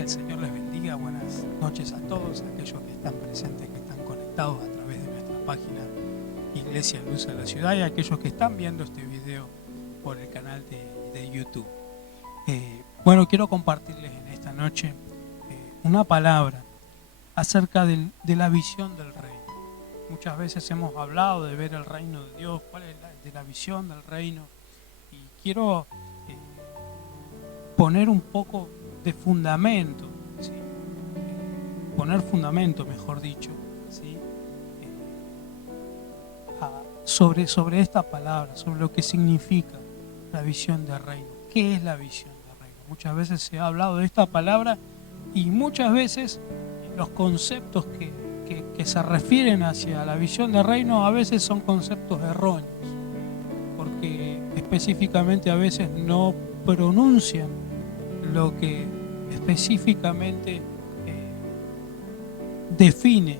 Que el Señor les bendiga. Buenas noches a todos aquellos que están presentes, que están conectados a través de nuestra página Iglesia Luz de la Ciudad, y aquellos que están viendo este video por el canal de YouTube. Bueno, quiero compartirles en esta noche una palabra acerca de la visión del reino. Muchas veces hemos hablado de ver el reino de Dios, cuál es la visión del reino, y quiero poner un poco de fundamento, ¿sí? Poner fundamento, mejor dicho, ¿sí? Sobre esta palabra, sobre lo que significa la visión del reino. ¿Qué es la visión del reino? Muchas veces se ha hablado de esta palabra y muchas veces los conceptos que se refieren hacia la visión del reino a veces son conceptos erróneos, porque específicamente a veces no pronuncian lo que específicamente define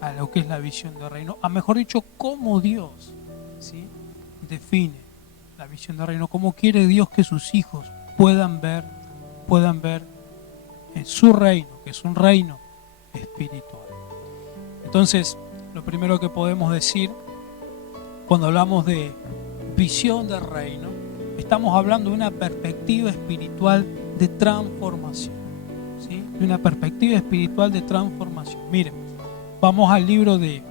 a lo que es la visión del reino, a mejor dicho, cómo Dios, ¿sí?, define la visión del reino, cómo quiere Dios que sus hijos puedan ver en su reino, que es un reino espiritual. Entonces, lo primero que podemos decir cuando hablamos de visión del reino, estamos hablando de una perspectiva espiritual de transformación, ¿sí? De una perspectiva espiritual de transformación. Miren, vamos al libro de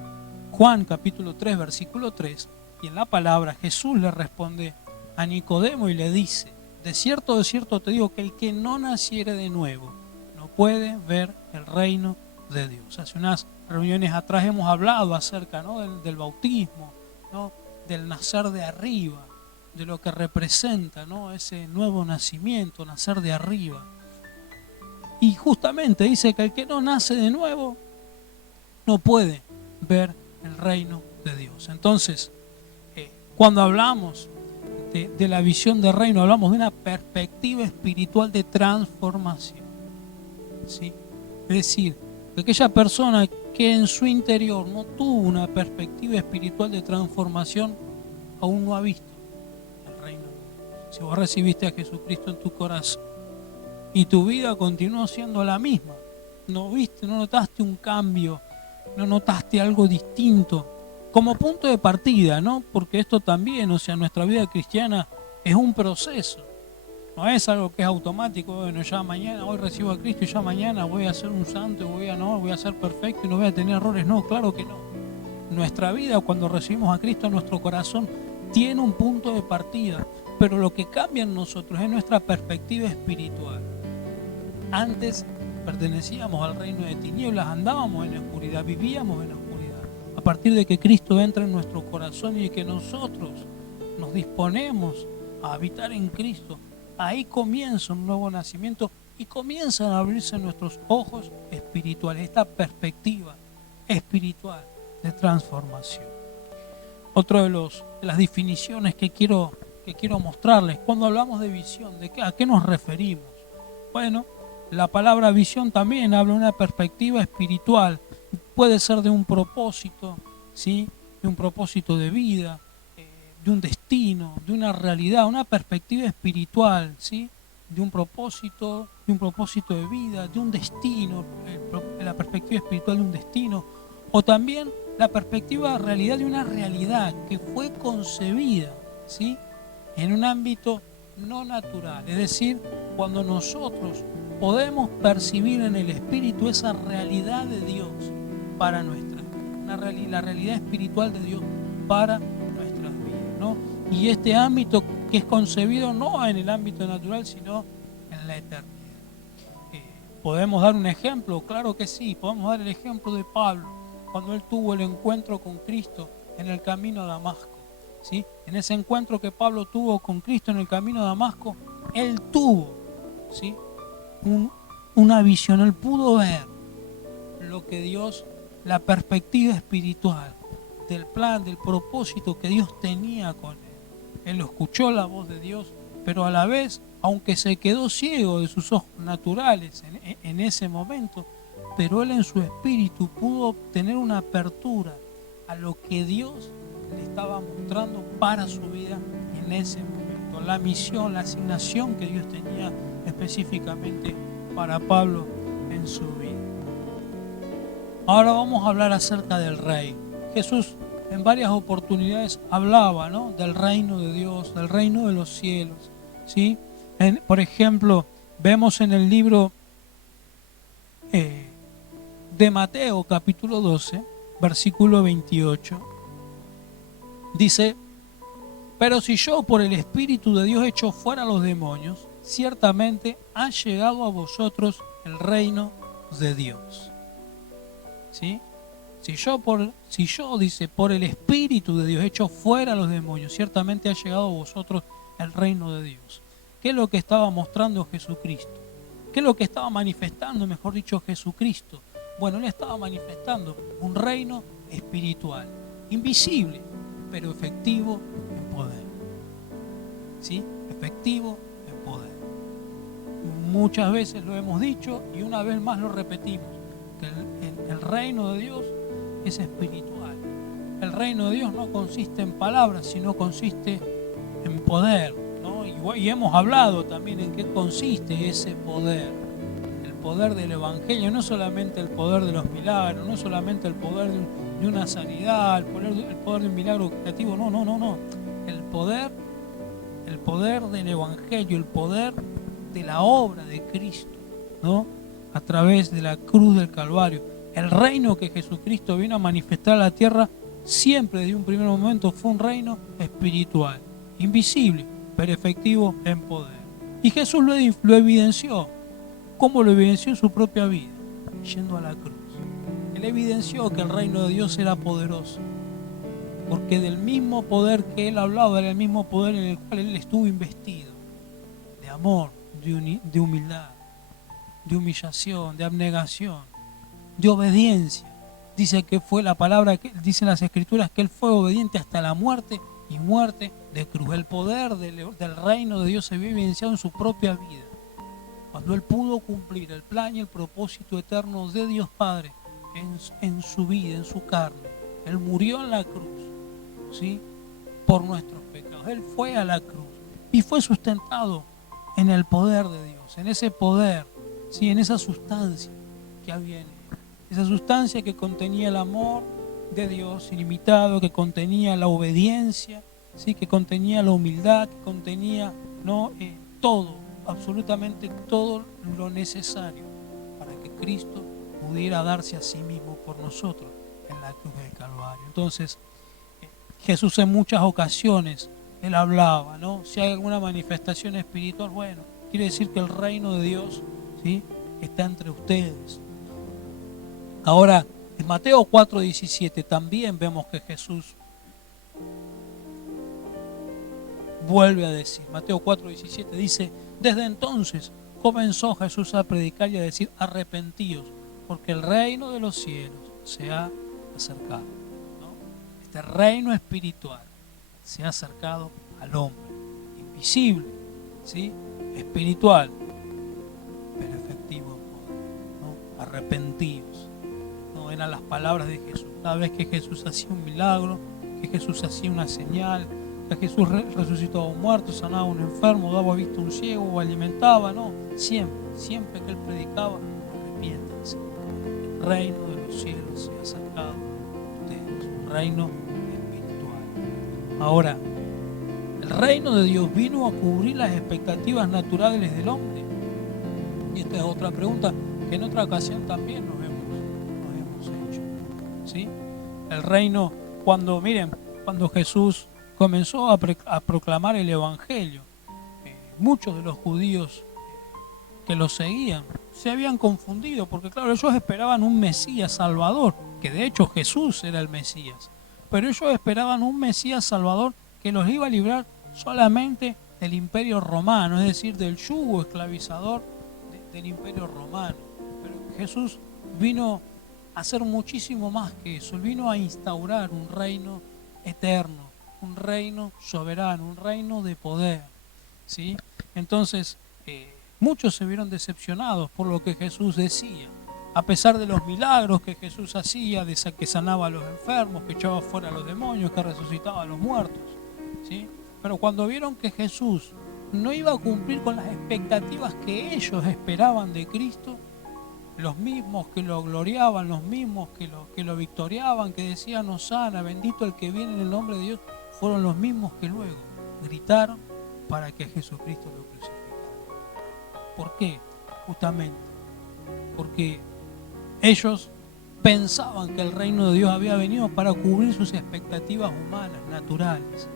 Juan, capítulo 3, versículo 3, y en la palabra Jesús le responde a Nicodemo y le dice: de cierto te digo que el que no naciere de nuevo no puede ver el reino de Dios. Hace unas reuniones atrás hemos hablado acerca, ¿no?, del bautismo, ¿no?, del nacer de arriba, de lo que representa, ¿no?, ese nuevo nacimiento, nacer de arriba. Y justamente dice que el que no nace de nuevo no puede ver el reino de Dios. Entonces, cuando hablamos de la visión del reino, hablamos de una perspectiva espiritual de transformación, ¿sí? Es decir, que aquella persona que en su interior no tuvo una perspectiva espiritual de transformación, aún no ha visto el reino. Si vos recibiste a Jesucristo en tu corazón y tu vida continuó siendo la misma, no notaste un cambio, no notaste algo distinto como punto de partida, ¿no? Porque esto también, o sea, nuestra vida cristiana es un proceso, no es algo que es automático. Bueno, ya mañana hoy recibo a Cristo y ya mañana voy a ser un santo, voy a ser perfecto y no voy a tener errores. No, claro que no. Nuestra vida, cuando recibimos a Cristo en nuestro corazón, tiene un punto de partida, pero lo que cambia en nosotros es nuestra perspectiva espiritual. Antes pertenecíamos al reino de tinieblas, andábamos en la oscuridad, vivíamos en la oscuridad. A partir de que Cristo entra en nuestro corazón y de que nosotros nos disponemos a habitar en Cristo, ahí comienza un nuevo nacimiento y comienzan a abrirse nuestros ojos espirituales, esta perspectiva espiritual de transformación. Otra de las definiciones que quiero mostrarles cuando hablamos de visión, ¿a qué nos referimos? Bueno, la palabra visión también habla de una perspectiva espiritual, puede ser de un propósito, ¿sí?, de un propósito de vida, de un destino, de una realidad, una perspectiva espiritual, ¿sí?, de un propósito de vida, de un destino, la perspectiva espiritual de un destino, o también la perspectiva realidad de una realidad que fue concebida, ¿sí?, en un ámbito no natural, es decir, cuando nosotros podemos percibir en el espíritu esa realidad de Dios para la realidad espiritual de Dios para nuestras vidas, ¿no? Y este ámbito que es concebido no en el ámbito natural, sino en la eternidad. ¿Podemos dar un ejemplo? Claro que sí, podemos dar el ejemplo de Pablo, cuando él tuvo el encuentro con Cristo en el camino a Damasco, ¿sí? En ese encuentro que Pablo tuvo con Cristo en el camino a Damasco, él tuvo, ¿sí?, una visión, él pudo ver lo que Dios, la perspectiva espiritual del plan, del propósito que Dios tenía con él. Él escuchó la voz de Dios, pero a la vez, aunque se quedó ciego de sus ojos naturales en ese momento, pero él en su espíritu pudo tener una apertura a lo que Dios le estaba mostrando para su vida en ese momento. La misión, la asignación que Dios tenía específicamente para Pablo en su vida. Ahora vamos a hablar acerca del rey. Jesús en varias oportunidades hablaba, ¿no?, del reino de Dios, del reino de los cielos, ¿sí? Por ejemplo, vemos en el libro de Mateo, capítulo 12, versículo 28, dice: pero si yo por el Espíritu de Dios echo fuera a los demonios, ciertamente ha llegado a vosotros el reino de Dios. ¿Sí? Si yo, dice, por el Espíritu de Dios echo fuera a los demonios, ciertamente ha llegado a vosotros el reino de Dios. ¿Qué es lo que estaba mostrando Jesucristo? ¿Qué es lo que estaba manifestando, mejor dicho, Jesucristo? Bueno, Él estaba manifestando un reino espiritual, invisible, pero efectivo en poder. ¿Sí? Efectivo en poder. Muchas veces lo hemos dicho y una vez más lo repetimos, que el reino de Dios es espiritual. El reino de Dios no consiste en palabras, sino consiste en poder, ¿no? Y hemos hablado también en qué consiste ese poder. El poder del Evangelio, no solamente el poder de los milagros, no solamente el poder de una sanidad, el poder de un milagro creativo, no. El poder del Evangelio, el poder de la obra de Cristo, ¿no?, a través de la cruz del Calvario. El reino que Jesucristo vino a manifestar a la tierra siempre desde un primer momento fue un reino espiritual, invisible, pero efectivo en poder. Y Jesús lo evidenció. ¿Cómo lo evidenció? En su propia vida, yendo a la cruz. Él evidenció que el reino de Dios era poderoso, porque del mismo poder que Él hablaba era el mismo poder en el cual Él estuvo investido, de amor, de humildad, de humillación, de abnegación, de obediencia. Dice que fue la palabra, que dicen las Escrituras, que Él fue obediente hasta la muerte, y muerte de cruz. El poder del reino de Dios se vio evidenciado en su propia vida, cuando Él pudo cumplir el plan y el propósito eterno de Dios Padre en su vida, en su carne. Él murió en la cruz, ¿sí?, por nuestros pecados. Él fue a la cruz y fue sustentado en el poder de Dios, en ese poder, ¿sí?, en esa sustancia que había en Él. Esa sustancia que contenía el amor de Dios ilimitado, que contenía la obediencia, ¿sí?, que contenía la humildad, que contenía, ¿no?, todo, absolutamente todo lo necesario para que Cristo pudiera darse a sí mismo por nosotros en la cruz del Calvario. Entonces, Jesús en muchas ocasiones, Él hablaba, ¿no? Si hay alguna manifestación espiritual, bueno, quiere decir que el reino de Dios, ¿sí?, está entre ustedes. Ahora, en Mateo 4:17 también vemos que Jesús vuelve a decir, Mateo 4:17 dice: desde entonces comenzó Jesús a predicar y a decir: arrepentíos, porque el reino de los cielos se ha acercado, ¿no? Este reino espiritual se ha acercado al hombre, invisible, ¿sí?, espiritual, pero efectivo, ¿no? Arrepentíos. No eran las palabras de Jesús. Cada vez que Jesús hacía un milagro, que Jesús hacía una señal, que Jesús resucitaba a un muerto, sanaba a un enfermo, daba vista a un ciego o alimentaba, no, siempre que Él predicaba: arrepiéntanse, el reino de los cielos se ha acercado a ustedes, un reino espiritual. Ahora, el reino de Dios vino a cubrir las expectativas naturales del hombre. Y esta es otra pregunta que en otra ocasión también nos hemos hecho, ¿sí? El reino, cuando Jesús comenzó a proclamar el Evangelio, muchos de los judíos que lo seguían se habían confundido, porque claro, ellos esperaban un Mesías Salvador, que de hecho Jesús era el Mesías, pero ellos esperaban un Mesías Salvador que los iba a librar solamente del Imperio Romano, es decir, del yugo esclavizador del Imperio Romano. Pero Jesús vino a hacer muchísimo más que eso. Él vino a instaurar un reino eterno, un reino soberano, un reino de poder, ¿sí? Entonces, muchos se vieron decepcionados por lo que Jesús decía, a pesar de los milagros que Jesús hacía, de que sanaba a los enfermos, que echaba fuera a los demonios, que resucitaba a los muertos, ¿sí? Pero cuando vieron que Jesús no iba a cumplir con las expectativas que ellos esperaban de Cristo, los mismos que lo gloriaban, los mismos que lo victoriaban, que decían Hosana, bendito el que viene en el nombre de Dios, fueron los mismos que luego gritaron para que Jesucristo lo crucificara. ¿Por qué? Justamente porque ellos pensaban que el reino de Dios había venido para cubrir sus expectativas humanas, naturales.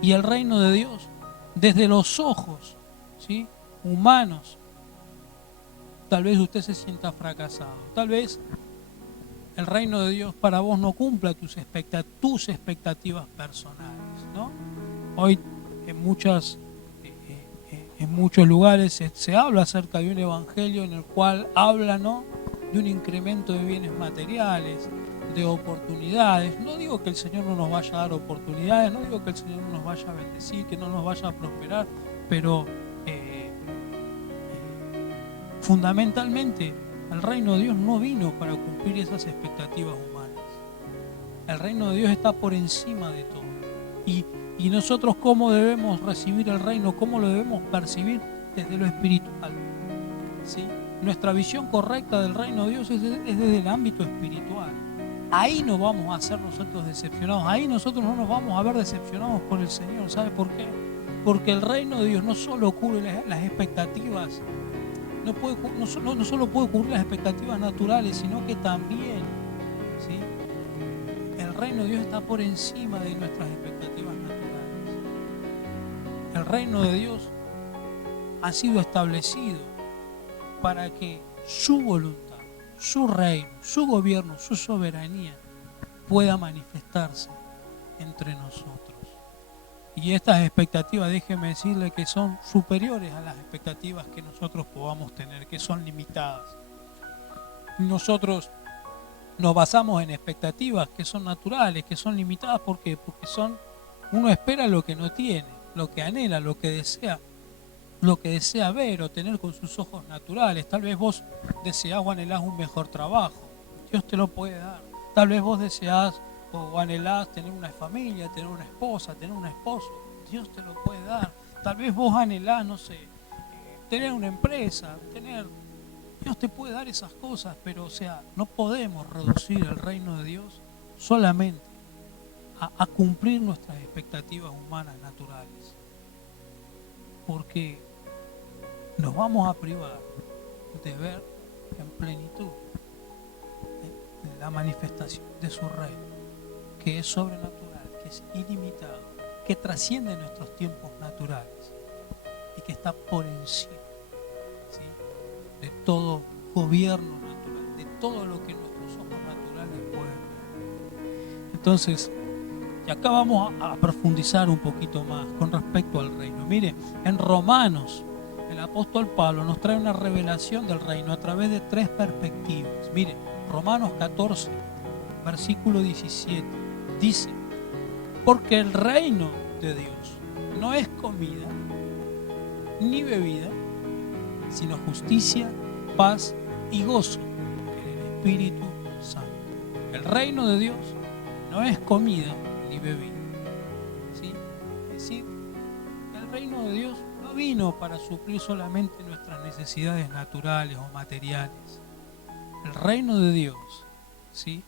Y el reino de Dios, desde los ojos, ¿sí?, humanos, tal vez usted se sienta fracasado. Tal vez el reino de Dios para vos no cumpla tus expectativas personales, ¿no? Hoy en muchos lugares se habla acerca de un evangelio en el cual habla, ¿no?, de un incremento de bienes materiales, de oportunidades. No digo que el Señor no nos vaya a dar oportunidades, no digo que el Señor no nos vaya a bendecir, que no nos vaya a prosperar, pero fundamentalmente el reino de Dios no vino para cumplir esas expectativas humanas. El reino de Dios está por encima de todo. Y nosotros, ¿cómo debemos recibir el reino? ¿Cómo lo debemos percibir? Desde lo espiritual, ¿sí? Nuestra visión correcta del reino de Dios es desde el ámbito espiritual. Ahí no vamos a ser nosotros decepcionados. Ahí nosotros no nos vamos a ver decepcionados por el Señor. ¿Sabe por qué? Porque el reino de Dios no solo cubre las expectativas, no solo puede cubrir las expectativas naturales, sino que también, ¿sí?, el reino de Dios está por encima de nuestras expectativas naturales. El reino de Dios ha sido establecido para que su voluntad, su reino, su gobierno, su soberanía pueda manifestarse entre nosotros. Y estas expectativas, déjeme decirle que son superiores a las expectativas que nosotros podamos tener, que son limitadas. Nosotros nos basamos en expectativas que son naturales, que son limitadas. ¿Por qué? Porque uno espera lo que no tiene, lo que anhela, lo que desea ver o tener con sus ojos naturales. Tal vez vos deseás o anhelás un mejor trabajo, Dios te lo puede dar. Tal vez vos deseás o anhelás tener una familia, tener una esposa, tener un esposo, Dios te lo puede dar. Tal vez vos anhelás, no sé, tener una empresa, Dios te puede dar esas cosas, pero no podemos reducir el reino de Dios solamente a cumplir nuestras expectativas humanas naturales, porque nos vamos a privar de ver en plenitud la manifestación de su reino, que es sobrenatural, que es ilimitado, que trasciende nuestros tiempos naturales y que está por encima, ¿sí?, de todo gobierno natural, de todo lo que nuestros ojos naturales pueden ver. Entonces, y acá vamos a profundizar un poquito más con respecto al reino. Mire, en Romanos, el apóstol Pablo nos trae una revelación del reino a través de 3 perspectivas. Mire, Romanos 14, versículo 17, dice: porque el reino de Dios no es comida ni bebida, sino justicia, paz y gozo en el Espíritu Santo. El reino de Dios no es comida ni bebida, ¿sí? Es decir, el reino de Dios no vino para suplir solamente nuestras necesidades naturales o materiales. El reino de Dios, ¿sí?,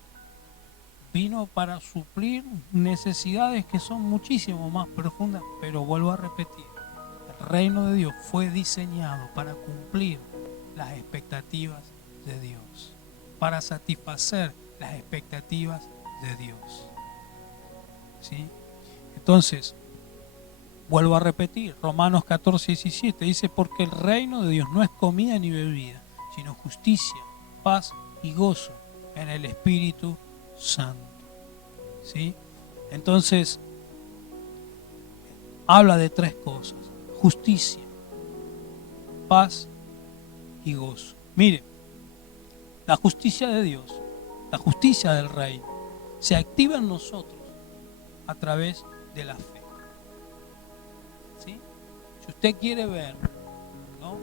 vino para suplir necesidades que son muchísimo más profundas, pero vuelvo a repetir, el reino de Dios fue diseñado para cumplir las expectativas de Dios, para satisfacer las expectativas de Dios, ¿sí? Entonces, vuelvo a repetir, Romanos 14, 17 dice: porque el reino de Dios no es comida ni bebida, sino justicia, paz y gozo en el Espíritu Santo, ¿sí? Entonces, habla de 3 cosas: justicia, paz y gozo. Mire, la justicia de Dios, la justicia del reino, se activa en nosotros a través de la fe, ¿sí? Si usted quiere ver, ¿no?,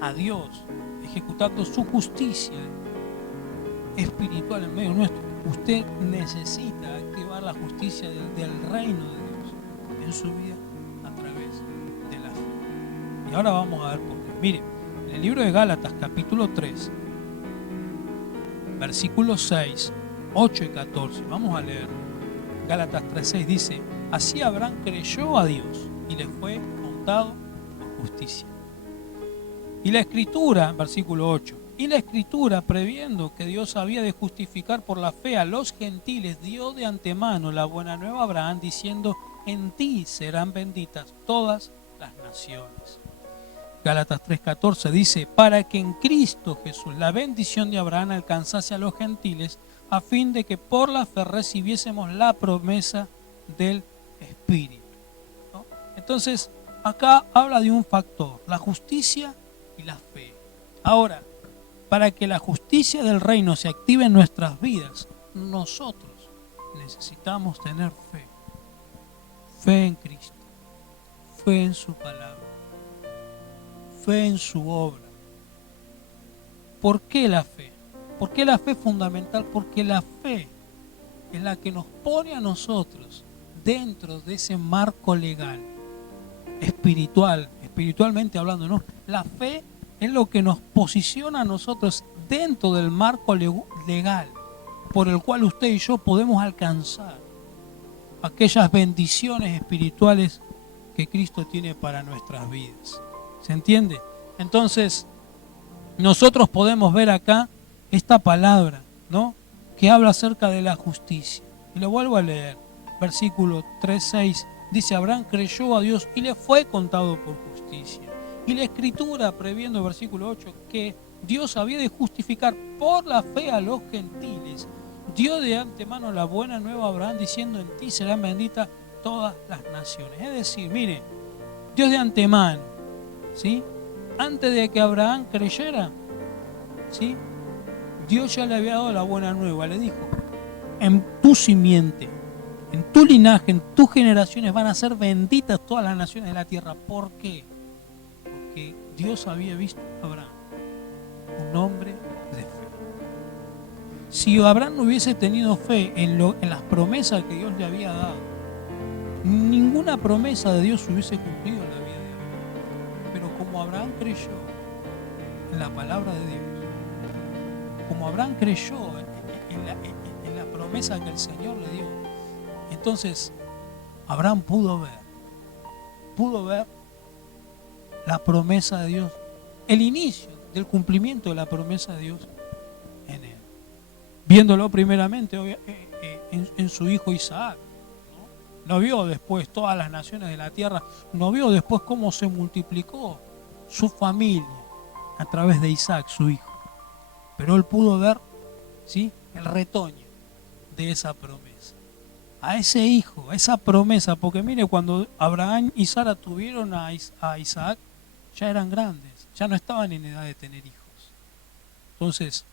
a Dios ejecutando su justicia espiritual en medio nuestro, usted necesita activar la justicia del reino de Dios en su vida a través de la fe. Y ahora vamos a ver por qué. Mire, en el libro de Gálatas, capítulo 3, versículos 6, 8 y 14, vamos a leer. Gálatas 3:6 dice: así Abraham creyó a Dios y le fue contado por justicia. Y la Escritura, versículo 8, y la Escritura, previendo que Dios había de justificar por la fe a los gentiles, dio de antemano la buena nueva a Abraham, diciendo: en ti serán benditas todas las naciones. Gálatas 3:14 dice: para que en Cristo Jesús la bendición de Abraham alcanzase a los gentiles, a fin de que por la fe recibiésemos la promesa del Espíritu, ¿no? Entonces, acá habla de un factor, la justicia y la fe. Ahora, para que la justicia del reino se active en nuestras vidas, nosotros necesitamos tener fe. Fe en Cristo, fe en su palabra, fe en su obra. ¿Por qué la fe? ¿Por qué la fe es fundamental? Porque la fe es la que nos pone a nosotros dentro de ese marco legal, espiritualmente hablando, ¿no? La fe es lo que nos posiciona a nosotros dentro del marco legal por el cual usted y yo podemos alcanzar aquellas bendiciones espirituales que Cristo tiene para nuestras vidas. ¿Se entiende? Entonces, nosotros podemos ver acá esta palabra, ¿no?, que habla acerca de la justicia. Y lo vuelvo a leer. Versículo 3:6 dice: Abraham creyó a Dios y le fue contado por justicia. Y la Escritura, previendo, versículo 8, que Dios había de justificar por la fe a los gentiles, dio de antemano la buena nueva a Abraham, diciendo: en ti serán benditas todas las naciones. Es decir, mire, Dios de antemano, ¿sí?, antes de que Abraham creyera, ¿sí?, Dios ya le había dado la buena nueva. Le dijo: en tu simiente, en tu linaje, en tus generaciones van a ser benditas todas las naciones de la tierra. ¿Por qué? Porque Dios había visto a Abraham un hombre de fe. Si Abraham no hubiese tenido fe en las promesas que Dios le había dado, ninguna promesa de Dios hubiese cumplido en la vida de Abraham. Pero como Abraham creyó en la palabra de Dios, como Abraham creyó en la promesa que el Señor le dio, entonces Abraham pudo ver la promesa de Dios, el inicio del cumplimiento de la promesa de Dios en él, viéndolo primeramente en su hijo Isaac. No vio después todas las naciones de la tierra, no vio después cómo se multiplicó su familia a través de Isaac, su hijo. Pero él pudo ver, ¿sí?, el retoño de esa promesa. A ese hijo, a esa promesa, porque mire, cuando Abraham y Sara tuvieron a Isaac, ya eran grandes, ya no estaban en edad de tener hijos. Entonces,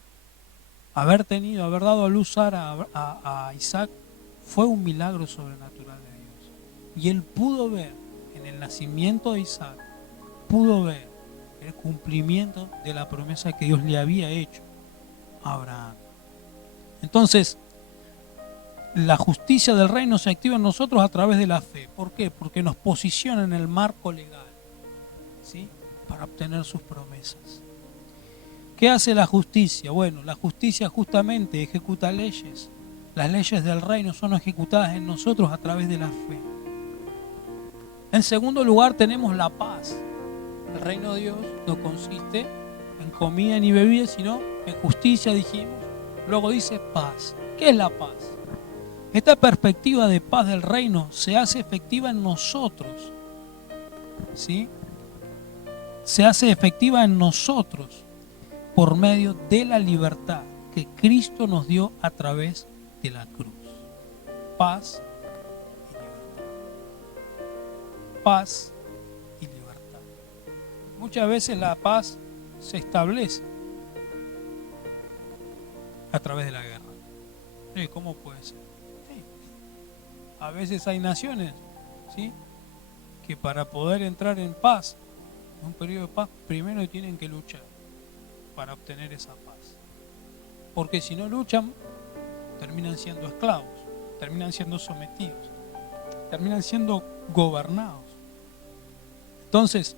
haber dado a luz Sara a Isaac fue un milagro sobrenatural de Dios. Y él pudo ver en el nacimiento de Isaac, pudo ver el cumplimiento de la promesa que Dios le había hecho a Abraham. Entonces, la justicia del reino se activa en nosotros a través de la fe. ¿Por qué? Porque nos posiciona en el marco legal, ¿sí?, para obtener sus promesas. ¿Qué hace la justicia? Bueno, la justicia justamente ejecuta leyes. Las leyes del reino son ejecutadas en nosotros a través de la fe. En segundo lugar, tenemos la paz. El reino de Dios no consiste en comida ni bebida, sino en justicia, dijimos. Luego dice paz. ¿Qué es la paz? Esta perspectiva de paz del reino se hace efectiva en nosotros, ¿sí? Se hace efectiva en nosotros por medio de la libertad que Cristo nos dio a través de la cruz. Paz y libertad. Paz y libertad. Muchas veces la paz se establece a través de la guerra. ¿Cómo puede ser? Sí. A veces hay naciones, ¿sí?, que para poder entrar en paz, en un periodo de paz, primero tienen que luchar para obtener esa paz. Porque si no luchan, terminan siendo esclavos, terminan siendo sometidos, terminan siendo gobernados. Entonces,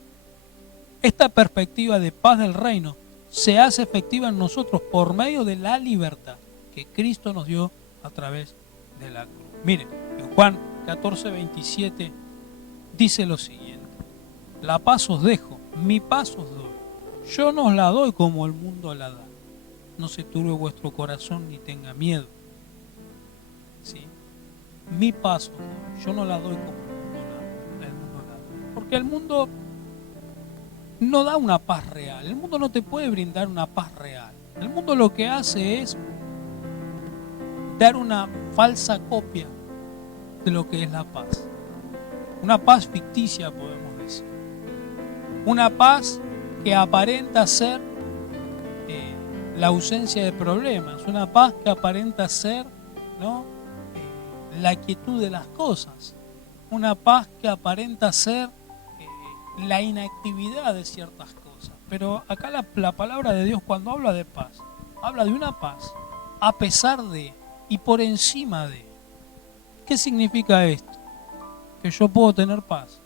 Esta perspectiva de paz del reino se hace efectiva en nosotros por medio de la libertad que Cristo nos dio a través de la cruz. Miren, en Juan 14:27 dice lo siguiente: la paz os dejo, mi paz os doy. Yo no os la doy como el mundo la da. No se turbe vuestro corazón ni tenga miedo. ¿Sí? Mi paz os doy. Yo no la doy como el mundo la da. Porque el mundo no da una paz real. El mundo no te puede brindar una paz real. El mundo lo que hace es dar una falsa copia de lo que es la paz. Una paz ficticia, podemos decir. Una paz que aparenta ser la ausencia de problemas. Una paz que aparenta ser, ¿no?, la quietud de las cosas. Una paz que aparenta ser la inactividad de ciertas cosas. Pero acá la palabra de Dios, cuando habla de paz, habla de una paz a pesar de y por encima de. ¿Qué significa esto? Que yo puedo tener paz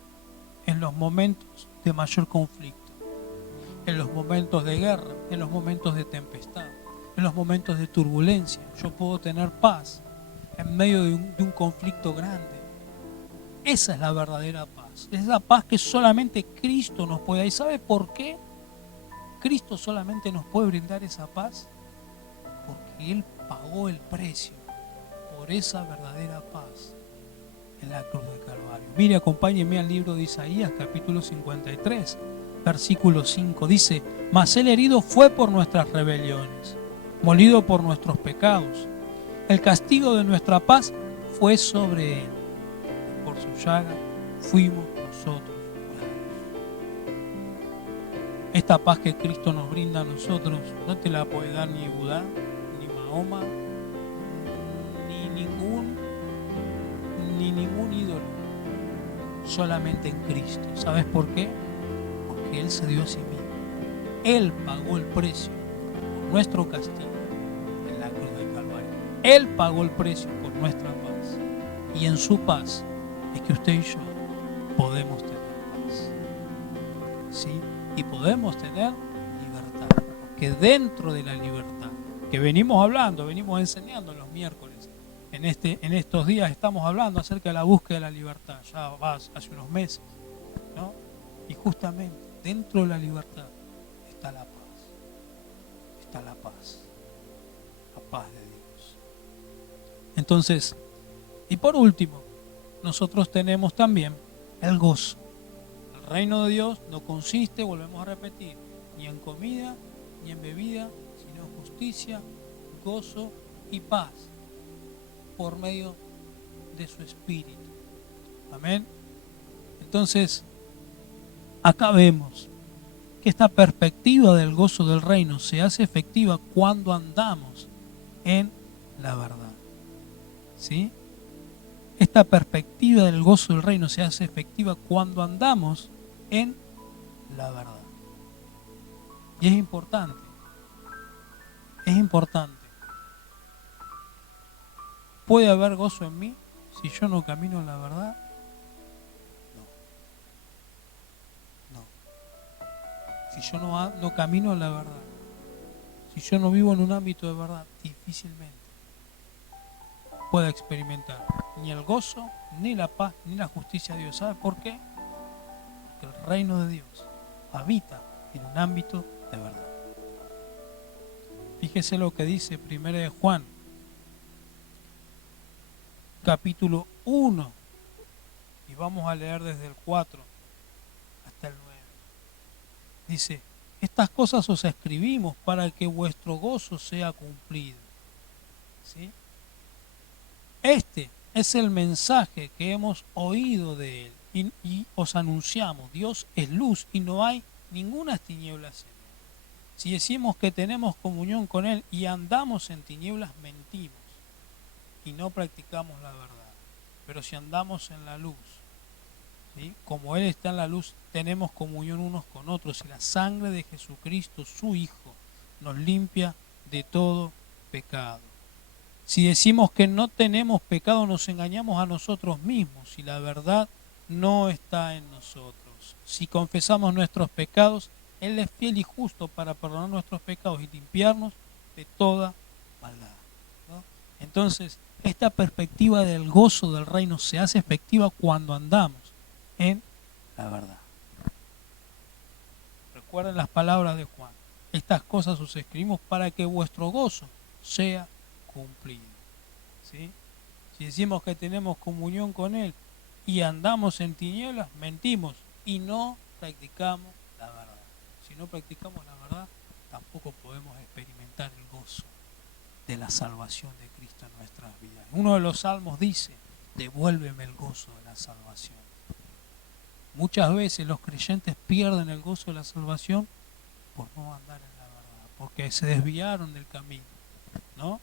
en los momentos de mayor conflicto, en los momentos de guerra, en los momentos de tempestad, en los momentos de turbulencia. Yo puedo tener paz en medio de un conflicto grande. Esa es la verdadera paz. Es la paz que solamente Cristo nos puede dar. ¿Y sabe por qué Cristo solamente nos puede brindar esa paz? Porque Él pagó el precio por esa verdadera paz en la cruz del Calvario. Mire, acompáñenme al libro de Isaías, capítulo 53, versículo 5. Dice: mas el herido fue por nuestras rebeliones, molido por nuestros pecados. El castigo de nuestra paz fue sobre él. Por su llaga fuimos nosotros curados. Esta paz que Cristo nos brinda a nosotros no te la puede dar ni Budá, ni Mahoma, ni ningún ídolo. Solamente en Cristo. ¿Sabes por qué? Porque Él se dio a sí mismo. Él pagó el precio por nuestro castigo en la cruz del Calvario. Él pagó el precio por nuestra paz. Y en su paz es que usted y yo podemos tener paz. ¿Sí? Y podemos tener libertad. Porque dentro de la libertad que venimos hablando, venimos enseñando los miércoles, en estos días estamos hablando acerca de la búsqueda de la libertad, ya va hace unos meses, ¿no? Y justamente dentro de la libertad está la paz. Está la paz de Dios. Entonces, y por último, nosotros tenemos también el gozo. El reino de Dios no consiste, volvemos a repetir, ni en comida, ni en bebida, sino en justicia, gozo y paz por medio de su Espíritu. Amén. Entonces, acá vemos que esta perspectiva del gozo del reino se hace efectiva cuando andamos en la verdad. ¿Sí? Esta perspectiva del gozo del reino se hace efectiva cuando andamos en la verdad. Y es importante. Es importante. ¿Puede haber gozo en mí si yo no camino en la verdad? No. Si yo no camino en la verdad, si yo no vivo en un ámbito de verdad, difícilmente pueda experimentar ni el gozo, ni la paz, ni la justicia de Dios. ¿Sabe por qué? Porque el reino de Dios habita en un ámbito de verdad. Fíjese lo que dice 1 de Juan, capítulo 1, y vamos a leer desde el 4 hasta el 9. Dice: estas cosas os escribimos para que vuestro gozo sea cumplido. ¿Sí? Este es el mensaje que hemos oído de Él y os anunciamos. Dios es luz y no hay ninguna tinieblas en Él. Si decimos que tenemos comunión con Él y andamos en tinieblas, mentimos y no practicamos la verdad. Pero si andamos en la luz, ¿sí?, como Él está en la luz, tenemos comunión unos con otros, y la sangre de Jesucristo, su Hijo, nos limpia de todo pecado. Si decimos que no tenemos pecado, nos engañamos a nosotros mismos y la verdad no está en nosotros. Dios. Si confesamos nuestros pecados, Él es fiel y justo para perdonar nuestros pecados y limpiarnos de toda maldad, ¿no? Entonces, esta perspectiva del gozo del reino se hace efectiva cuando andamos en la verdad. Recuerden las palabras de Juan. Estas cosas os escribimos para que vuestro gozo sea cumplido, ¿sí? Si decimos que tenemos comunión con Él y andamos en tinieblas, mentimos y no practicamos la verdad. Si no practicamos la verdad, tampoco podemos experimentar el gozo de la salvación de Cristo en nuestras vidas. Uno de los salmos dice: devuélveme el gozo de la salvación. Muchas veces los creyentes pierden el gozo de la salvación por no andar en la verdad, porque se desviaron del camino, ¿no?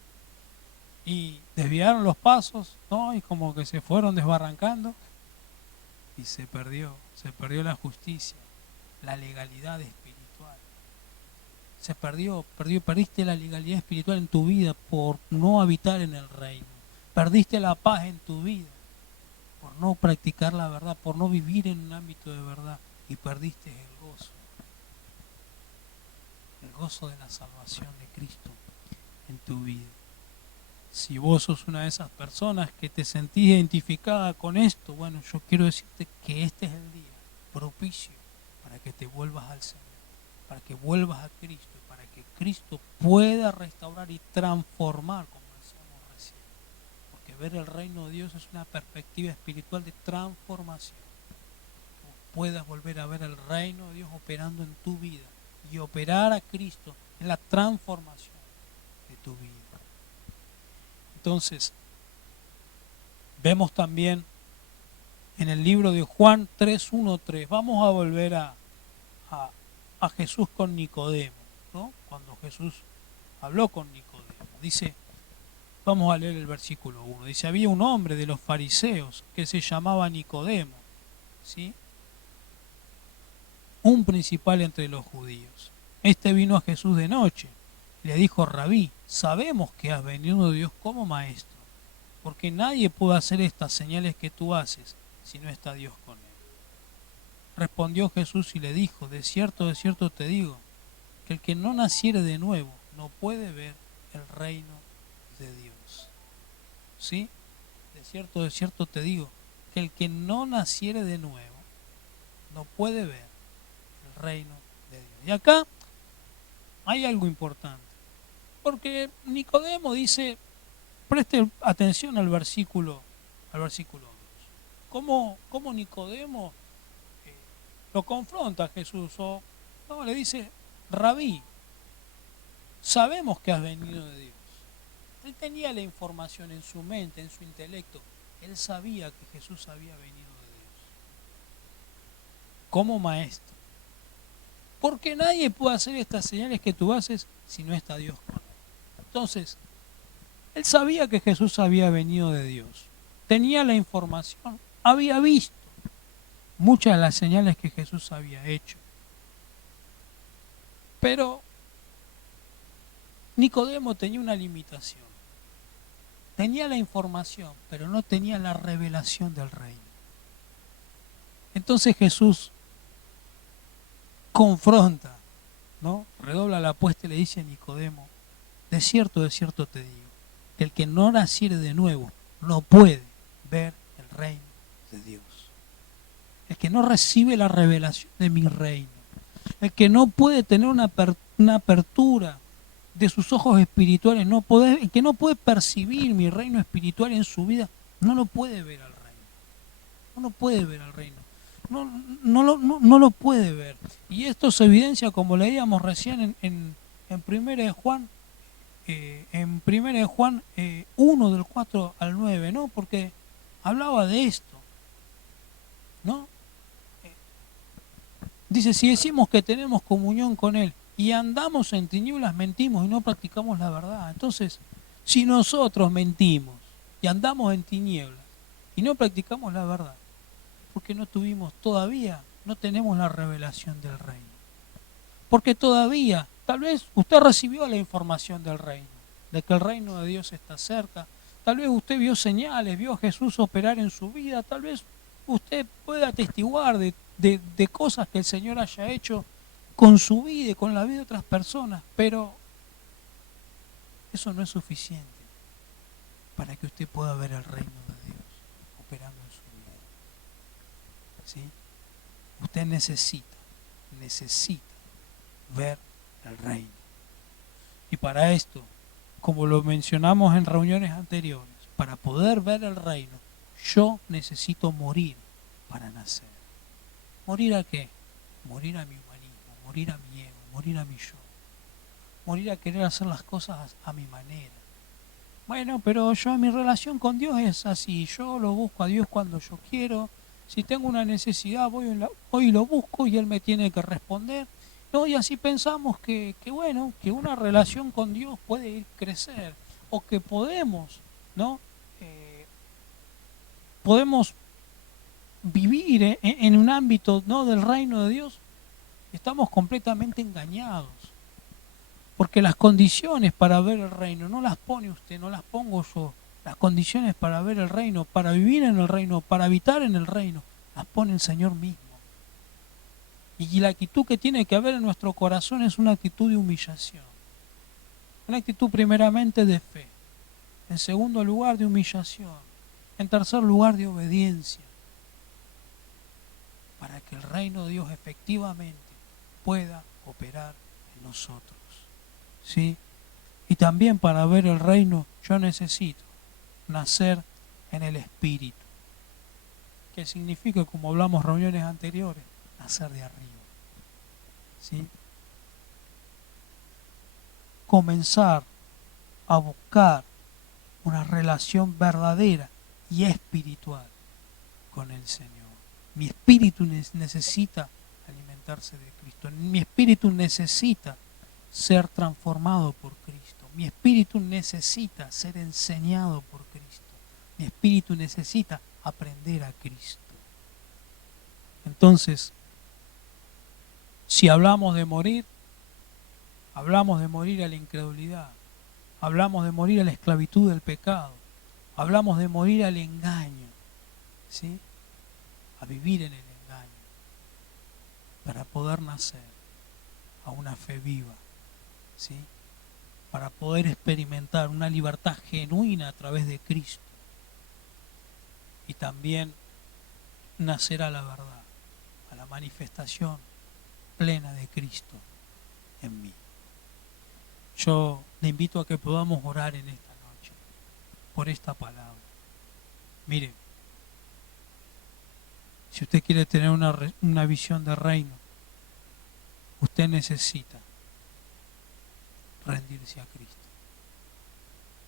Y desviaron los pasos, ¿no? Y como que se fueron desbarrancando y se perdió la justicia, la legalidad espiritual. Perdiste la legalidad espiritual en tu vida por no habitar en el reino. Perdiste la paz en tu vida por no practicar la verdad, por no vivir en un ámbito de verdad, y perdiste el gozo de la salvación de Cristo en tu vida. Si vos sos una de esas personas que te sentís identificada con esto, bueno, yo quiero decirte que este es el día propicio para que te vuelvas al Señor, para que vuelvas a Cristo, para que Cristo pueda restaurar y transformar, como decíamos recién. Porque ver el reino de Dios es una perspectiva espiritual de transformación. Vos puedas volver a ver el reino de Dios operando en tu vida y operar a Cristo en la transformación de tu vida. Entonces, vemos también en el libro de Juan 3:1-3, vamos a volver a Jesús con Nicodemo, ¿no? Cuando Jesús habló con Nicodemo, dice, vamos a leer el versículo 1, dice: había un hombre de los fariseos que se llamaba Nicodemo, ¿sí? Un principal entre los judíos. Este vino a Jesús de noche, le dijo: Rabí, sabemos que has venido de Dios como maestro, porque nadie puede hacer estas señales que tú haces si no está Dios con él. Respondió Jesús y le dijo: de cierto te digo, que el que no naciere de nuevo no puede ver el reino de Dios. ¿Sí? De cierto te digo, que el que no naciere de nuevo no puede ver el reino de Dios. Y acá hay algo importante, porque Nicodemo dice, preste atención al versículo 2. ¿Cómo Nicodemo lo confronta a Jesús? O no, le dice: Rabí, sabemos que has venido de Dios. Él tenía la información en su mente, en su intelecto. Él sabía que Jesús había venido de Dios como maestro. Porque nadie puede hacer estas señales que tú haces si no está Dios con él. Entonces, él sabía que Jesús había venido de Dios. Tenía la información, había visto muchas de las señales que Jesús había hecho. Pero Nicodemo tenía una limitación. Tenía la información, pero no tenía la revelación del reino. Entonces Jesús confronta, ¿no? Redobla la apuesta y le dice a Nicodemo: de cierto te digo, que el que no naciere de nuevo no puede ver el reino de Dios. El que no recibe la revelación de mi reino, el que no puede tener una apertura de sus ojos espirituales, el que no puede percibir mi reino espiritual en su vida, no lo puede ver al reino. No lo puede ver al reino. No lo puede ver. Y esto se evidencia, como leíamos recién en 1 de Juan, en 1 de Juan 1 del 4 al 9, ¿no? Porque hablaba de esto, ¿no? Dice: si decimos que tenemos comunión con Él y andamos en tinieblas, mentimos y no practicamos la verdad. Entonces, si nosotros mentimos y andamos en tinieblas y no practicamos la verdad, porque no tenemos la revelación del reino. Porque todavía, tal vez usted recibió la información del reino, de que el reino de Dios está cerca. Tal vez usted vio señales, vio a Jesús operar en su vida. Tal vez usted pueda atestiguar de de cosas que el Señor haya hecho con su vida y con la vida de otras personas, pero eso no es suficiente para que usted pueda ver el reino de Dios operando en su vida. ¿Sí? Usted necesita ver el reino. Y para esto, como lo mencionamos en reuniones anteriores, para poder ver el reino, yo necesito morir para nacer. ¿Morir a qué? Morir a mi humanismo, morir a mi ego, morir a mi yo. Morir a querer hacer las cosas a mi manera. Bueno, pero yo mi relación con Dios es así, yo lo busco a Dios cuando yo quiero, si tengo una necesidad voy y lo busco y Él me tiene que responder. No, y así pensamos que bueno, que una relación con Dios puede ir crecer, o que podemos, ¿no? Podemos vivir en un ámbito, ¿no?, del reino de Dios. Estamos completamente engañados. Porque las condiciones para ver el reino no las pone usted, no las pongo yo. Las condiciones para ver el reino, para vivir en el reino, para habitar en el reino, las pone el Señor mismo. Y la actitud que tiene que haber en nuestro corazón es una actitud de humillación. Una actitud primeramente de fe. En segundo lugar, de humillación. En tercer lugar, de obediencia. Para que el reino de Dios efectivamente pueda operar en nosotros. ¿Sí? Y también para ver el reino yo necesito nacer en el Espíritu. Que significa, como hablamos en reuniones anteriores, nacer de arriba. ¿Sí? Comenzar a buscar una relación verdadera y espiritual con el Señor. Mi espíritu necesita alimentarse de Cristo. Mi espíritu necesita ser transformado por Cristo. Mi espíritu necesita ser enseñado por Cristo. Mi espíritu necesita aprender a Cristo. Entonces, si hablamos de morir a la incredulidad, hablamos de morir a la esclavitud del pecado, hablamos de morir al engaño, ¿sí? A vivir en el engaño, para poder nacer a una fe viva. ¿Sí? Para poder experimentar una libertad genuina a través de Cristo y también nacer a la verdad, a la manifestación plena de Cristo en mí. Yo le invito a que podamos orar en esta noche por esta palabra. Mire, si usted quiere tener una visión de reino, usted necesita rendirse a Cristo.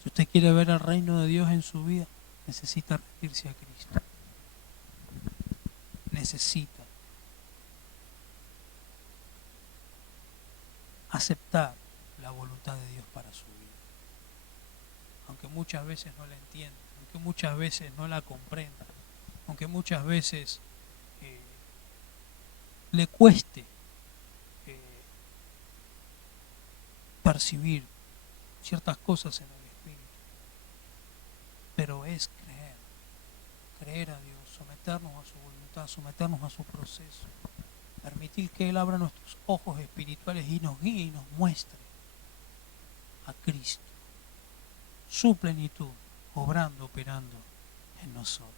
Si usted quiere ver el reino de Dios en su vida, necesita rendirse a Cristo. Necesita aceptar la voluntad de Dios para su vida. Aunque muchas veces no la entienda, aunque muchas veces no la comprenda, aunque muchas veces le cueste percibir ciertas cosas en el Espíritu. Pero es creer a Dios, someternos a su voluntad, someternos a su proceso, permitir que Él abra nuestros ojos espirituales y nos guíe y nos muestre a Cristo, su plenitud, obrando, operando en nosotros.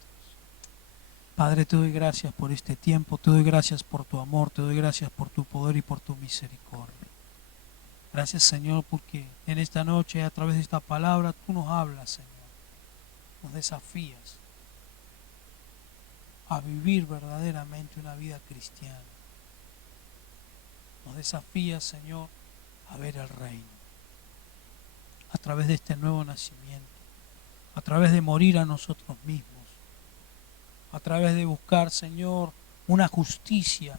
Padre, te doy gracias por este tiempo, te doy gracias por tu amor, te doy gracias por tu poder y por tu misericordia. Gracias, Señor, porque en esta noche, a través de esta palabra, tú nos hablas, Señor. Nos desafías a vivir verdaderamente una vida cristiana. Nos desafías, Señor, a ver el reino. A través de este nuevo nacimiento. A través de morir a nosotros mismos. A través de buscar, Señor, una justicia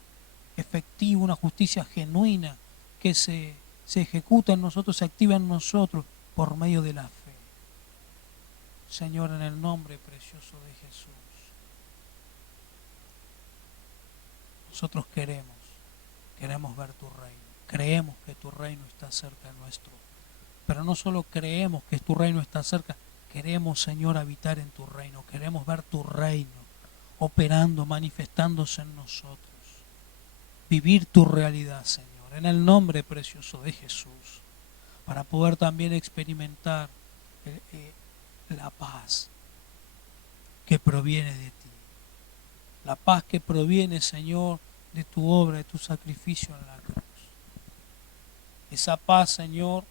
efectiva, una justicia genuina que se ejecuta en nosotros, se activa en nosotros por medio de la fe. Señor, en el nombre precioso de Jesús, nosotros queremos ver tu reino. Creemos que tu reino está cerca nuestro. Pero no solo creemos que tu reino está cerca, queremos, Señor, habitar en tu reino. Queremos ver tu reino operando, manifestándose en nosotros. vivir tu realidad, Señor, en el nombre precioso de Jesús, para poder también experimentar la paz que proviene de ti. La paz que proviene, Señor, de tu obra, de tu sacrificio en la cruz. Esa paz, Señor,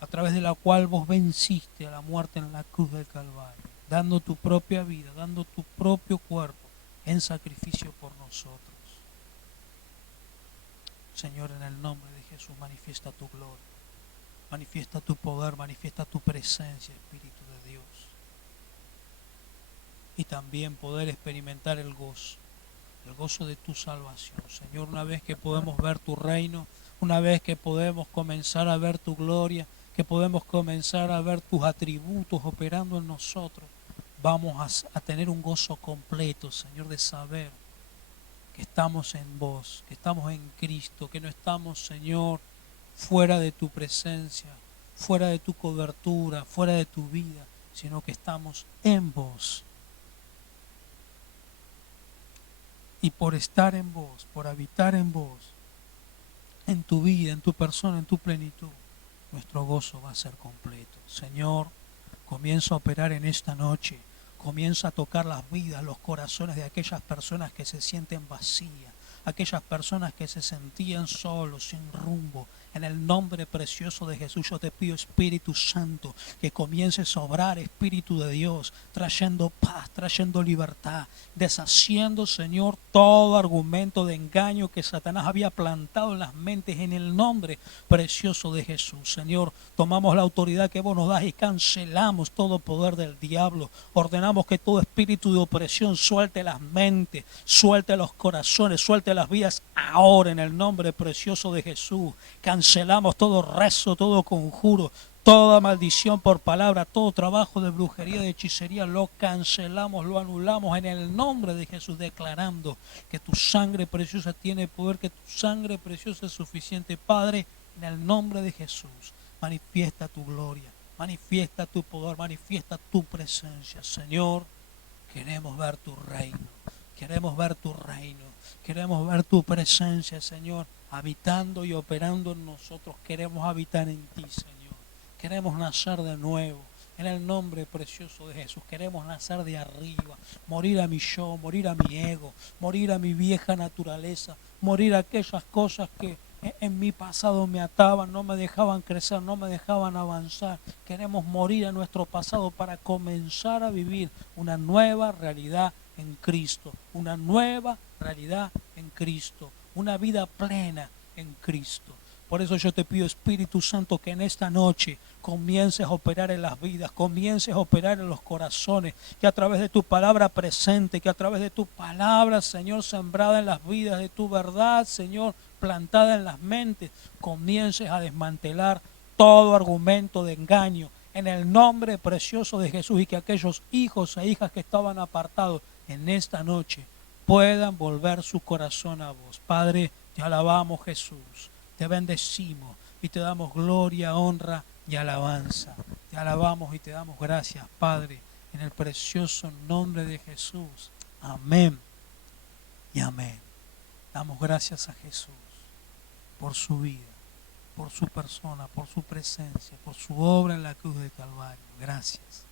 a través de la cual vos venciste a la muerte en la cruz del Calvario, dando tu propia vida, dando tu propio cuerpo en sacrificio por nosotros. Señor, en el nombre de Jesús, manifiesta tu gloria, manifiesta tu poder, manifiesta tu presencia, Espíritu de Dios. Y también poder experimentar el gozo de tu salvación. Señor, una vez que podemos ver tu reino, una vez que podemos comenzar a ver tu gloria, que podemos comenzar a ver tus atributos operando en nosotros, vamos a tener un gozo completo, Señor, de saber que estamos en vos, que estamos en Cristo, que no estamos, Señor, fuera de tu presencia, fuera de tu cobertura, fuera de tu vida, sino que estamos en vos. Y por estar en vos, por habitar en vos, en tu vida, en tu persona, en tu plenitud, nuestro gozo va a ser completo. Señor, comienza a operar en esta noche. Comienza a tocar las vidas, los corazones de aquellas personas que se sienten vacías, aquellas personas que se sentían solos, sin rumbo. En el nombre precioso de Jesús yo te pido, Espíritu Santo, que comiences a obrar, Espíritu de Dios, trayendo paz, trayendo libertad, deshaciendo, Señor, todo argumento de engaño que Satanás había plantado en las mentes, en el nombre precioso de Jesús. Señor, tomamos la autoridad que vos nos das y cancelamos todo poder del diablo. Ordenamos que todo espíritu de opresión suelte las mentes, suelte los corazones, suelte las vidas ahora en el nombre precioso de Jesús. Cancelamos todo rezo, todo conjuro, toda maldición por palabra, todo trabajo de brujería, de hechicería, lo cancelamos, lo anulamos en el nombre de Jesús, declarando que tu sangre preciosa tiene poder, que tu sangre preciosa es suficiente. Padre, en el nombre de Jesús, manifiesta tu gloria, manifiesta tu poder, manifiesta tu presencia. Señor, queremos ver tu reino, queremos ver tu reino, queremos ver tu presencia, Señor, habitando y operando en nosotros. Queremos habitar en ti, Señor. Queremos nacer de nuevo, en el nombre precioso de Jesús. Queremos nacer de arriba, morir a mi yo, morir a mi ego, morir a mi vieja naturaleza, morir a aquellas cosas que en mi pasado me ataban, no me dejaban crecer, no me dejaban avanzar. Queremos morir a nuestro pasado para comenzar a vivir una nueva realidad en Cristo, una nueva realidad en Cristo, una vida plena en Cristo. Por eso yo te pido, Espíritu Santo, que en esta noche comiences a operar en las vidas, comiences a operar en los corazones, que a través de tu palabra presente, que a través de tu palabra, Señor, sembrada en las vidas, de tu verdad, Señor, plantada en las mentes, comiences a desmantelar todo argumento de engaño en el nombre precioso de Jesús, y que aquellos hijos e hijas que estaban apartados en esta noche puedan volver su corazón a vos. Padre, te alabamos, Jesús, te bendecimos y te damos gloria, honra y alabanza. Te alabamos y te damos gracias, Padre, en el precioso nombre de Jesús. Amén y amén. Damos gracias a Jesús por su vida, por su persona, por su presencia, por su obra en la cruz del Calvario. Gracias,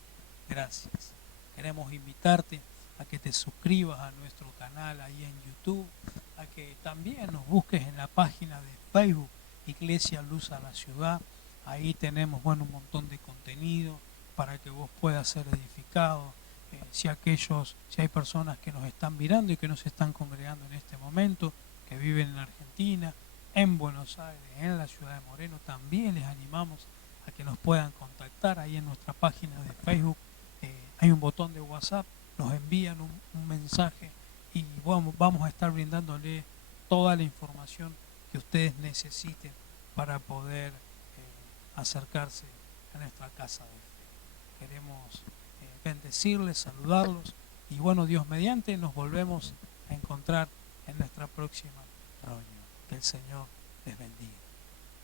gracias. Queremos invitarte a que te suscribas a nuestro canal ahí en YouTube, a que también nos busques en la página de Facebook, Iglesia Luz a la Ciudad. Ahí tenemos, un montón de contenido para que vos puedas ser edificado. Si hay personas que nos están mirando y que nos están congregando en este momento, que viven en Argentina, en Buenos Aires, en la ciudad de Moreno, también les animamos a que nos puedan contactar. Ahí en nuestra página de Facebook hay un botón de WhatsApp, nos envían un mensaje y vamos a estar brindándole toda la información que ustedes necesiten para poder acercarse a nuestra casa de fe. Queremos bendecirles, saludarlos y Dios mediante nos volvemos a encontrar en nuestra próxima reunión. Que el Señor les bendiga.